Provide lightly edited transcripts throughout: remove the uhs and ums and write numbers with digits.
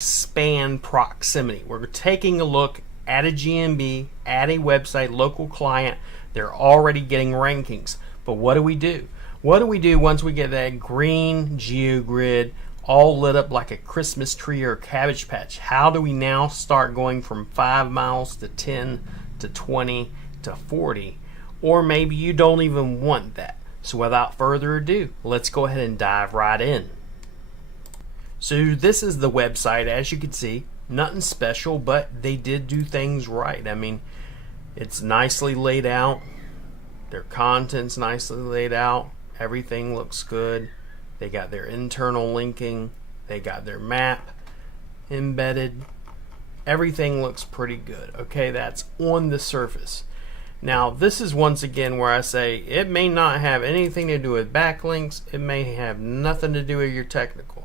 expand proximity. We're taking a look at a GMB, at a website, local client. They're already getting rankings. But what do we do? What do we do once we get that green GeoGrid all lit up like a Christmas tree or a cabbage patch? How do we now start going from 5 miles to 10 to 20 to 40? Or maybe you don't even want that. So without further ado, let's go ahead and dive right in. So this is the website. As you can see, nothing special, but they did do things right. I mean, it's nicely laid out. Their content's nicely laid out. Everything looks good. They got their internal linking. They got their map embedded. Everything looks pretty good. Okay, that's on the surface. Now, this is once again where I say it may not have anything to do with backlinks. It may have nothing to do with your technical.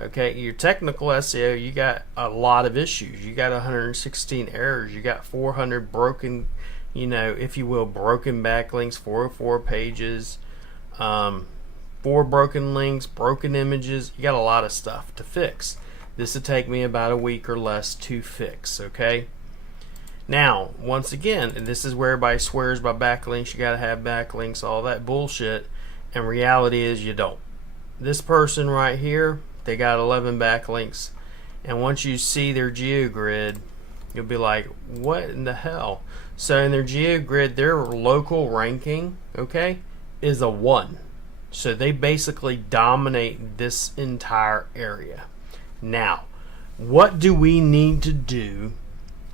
Okay, your technical SEO, you got a lot of issues. You got 116 errors. You got 400 broken, if you will, broken backlinks, 404 pages, 4 broken links, broken images. You got a lot of stuff to fix. This would take me about a week or less to fix, okay? Now, once again, and this is where everybody swears by backlinks, you got to have backlinks, all that bullshit, and reality is you don't. This person right here, they got 11 backlinks, and once you see their GeoGrid, you'll be like, what in the hell? So in their GeoGrid, their local ranking, okay, is a 1. So they basically dominate this entire area. Now, what do we need to do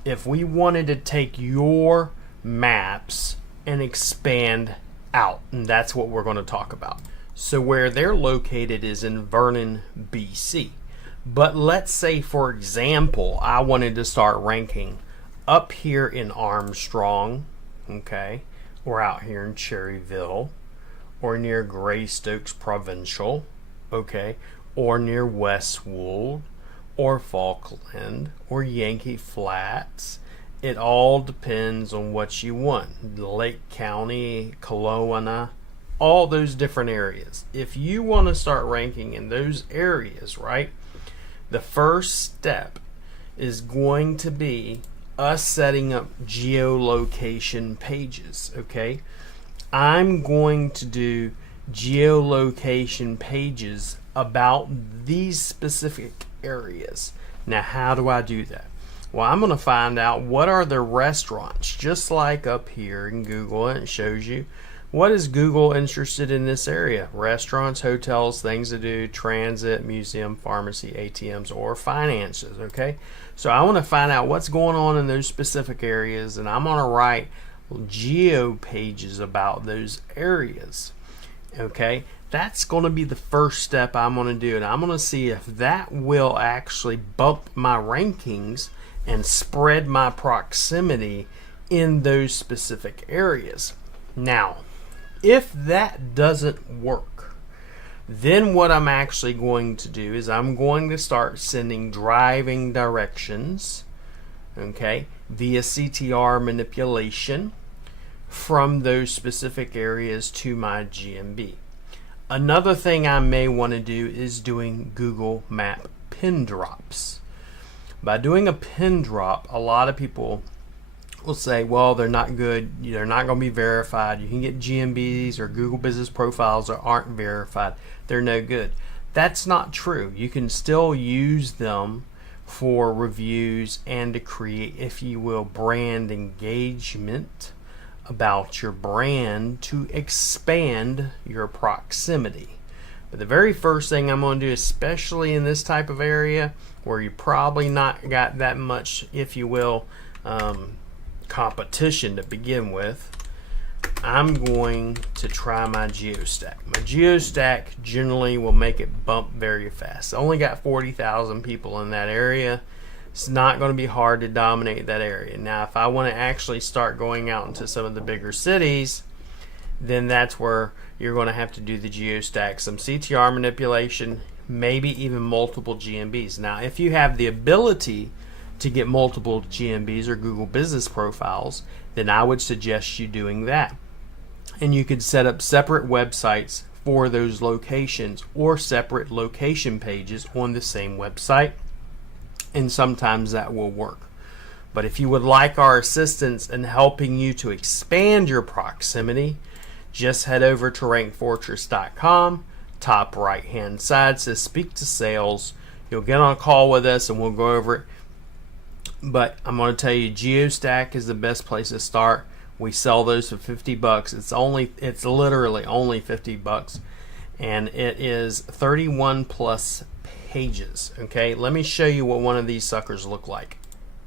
if we wanted to take your maps and expand out? And that's what we're going to talk about. So where they're located is in Vernon, BC. But let's say, for example, I wanted to start ranking up here in Armstrong, okay, or out here in Cherryville, or near Greystokes Provincial, okay, or near Westwood, or Falkland, or Yankee Flats. It all depends on what you want. Lake County, Kelowna, all those different areas. If you want to start ranking in those areas, right, the first step is going to be us setting up geolocation pages, okay? I'm going to do geolocation pages about these specific areas. Now, how do I do that? Well, I'm going to find out what are the restaurants, just like up here in Google, and it shows you what is Google interested in this area. Restaurants, hotels, things to do, transit, museum, pharmacy, ATMs, or finances, okay? So I want to find out what's going on in those specific areas, and I'm going to write geo pages about those areas, okay? That's going to be the first step I'm going to do, and I'm going to see if that will actually bump my rankings and spread my proximity in those specific areas. Now, if that doesn't work, then what I'm actually going to do is I'm going to start sending driving directions, okay, via CTR manipulation from those specific areas to my GMB. Another thing I may want to do is doing Google Map pin drops. By doing a pin drop, a lot of people will say, well, they're not good, they're not going to be verified. You can get GMBs or Google Business Profiles that aren't verified. They're no good. That's not true. You can still use them for reviews and to create, if you will, brand engagement about your brand to expand your proximity. But the very first thing I'm going to do, especially in this type of area where you probably not got that much, if you will, competition to begin with, I'm going to try my GeoStack. My GeoStack generally will make it bump very fast. I only got 40,000 people in that area. It's not going to be hard to dominate that area. Now, if I want to actually start going out into some of the bigger cities, then that's where you're going to have to do the GeoStack, some CTR manipulation, maybe even multiple GMBs. Now, if you have the ability to get multiple GMBs or Google Business Profiles, then I would suggest you doing that. And you could set up separate websites for those locations or separate location pages on the same website. and sometimes that will work. But if you would like our assistance in helping you to expand your proximity, just head over to rankfortress.com. Top right hand side says speak to sales. You'll get on a call with us and we'll go over it. But I'm going to tell you, GeoStack is the best place to start. We sell those for $50. It's literally only $50, and it is 31 plus pages. Okay, let me show you what one of these suckers look like.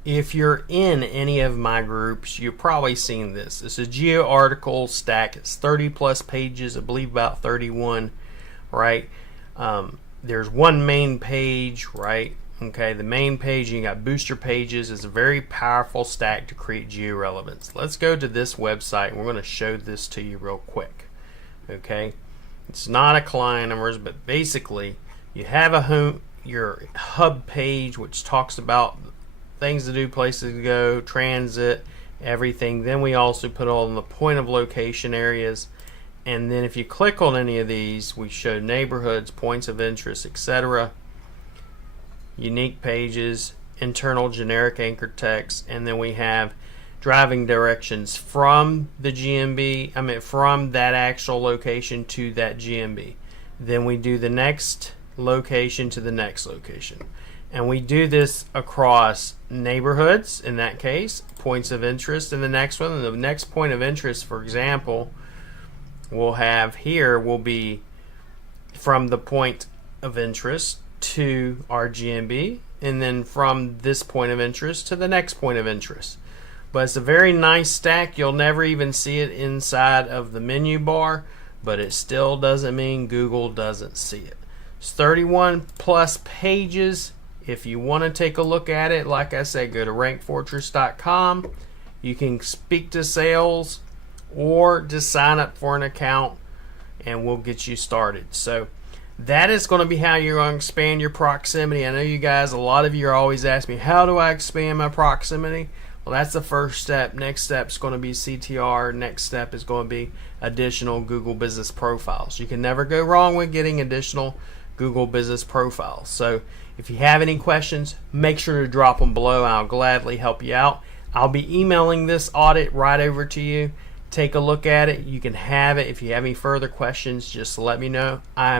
If you're in any of my groups, you've probably seen this. It's a geo article stack. It's 30 plus pages, I believe about 31, right? There's one main page, right? Okay, the main page, you got booster pages. Is a very powerful stack to create geo relevance. Let's go to this website and we're going to show this to you real quick. Okay, it's not a client numbers, but basically you have your hub page, which talks about things to do, places to go, transit, everything. Then we also put on the point of location areas, and then if you click on any of these, we show neighborhoods, points of interest, etc., unique pages, internal generic anchor text, and then we have driving directions from the GMB, from that actual location to that GMB. Then we do the next location to the next location. And we do this across neighborhoods, in that case, points of interest in the next one. And the next point of interest, for example, we'll have here will be from the point of interest to our GMB, and then from this point of interest to the next point of interest. But it's a very nice stack. You'll never even see it inside of the menu bar, but it still doesn't mean Google doesn't see it. It's 31 plus pages. If you want to take a look at it, like I said, go to rankfortress.com. You can speak to sales or just sign up for an account and we'll get you started. So that is going to be how you're going to expand your proximity. I know you guys, a lot of you are always asking me, how do I expand my proximity? Well, that's the first step. Next step is going to be CTR. Next step is going to be additional Google Business Profiles. You can never go wrong with getting additional Google Business Profiles. So if you have any questions, make sure to drop them below. I'll gladly help you out. I'll be emailing this audit right over to you. Take a look at it. You can have it. If you have any further questions, just let me know. I'm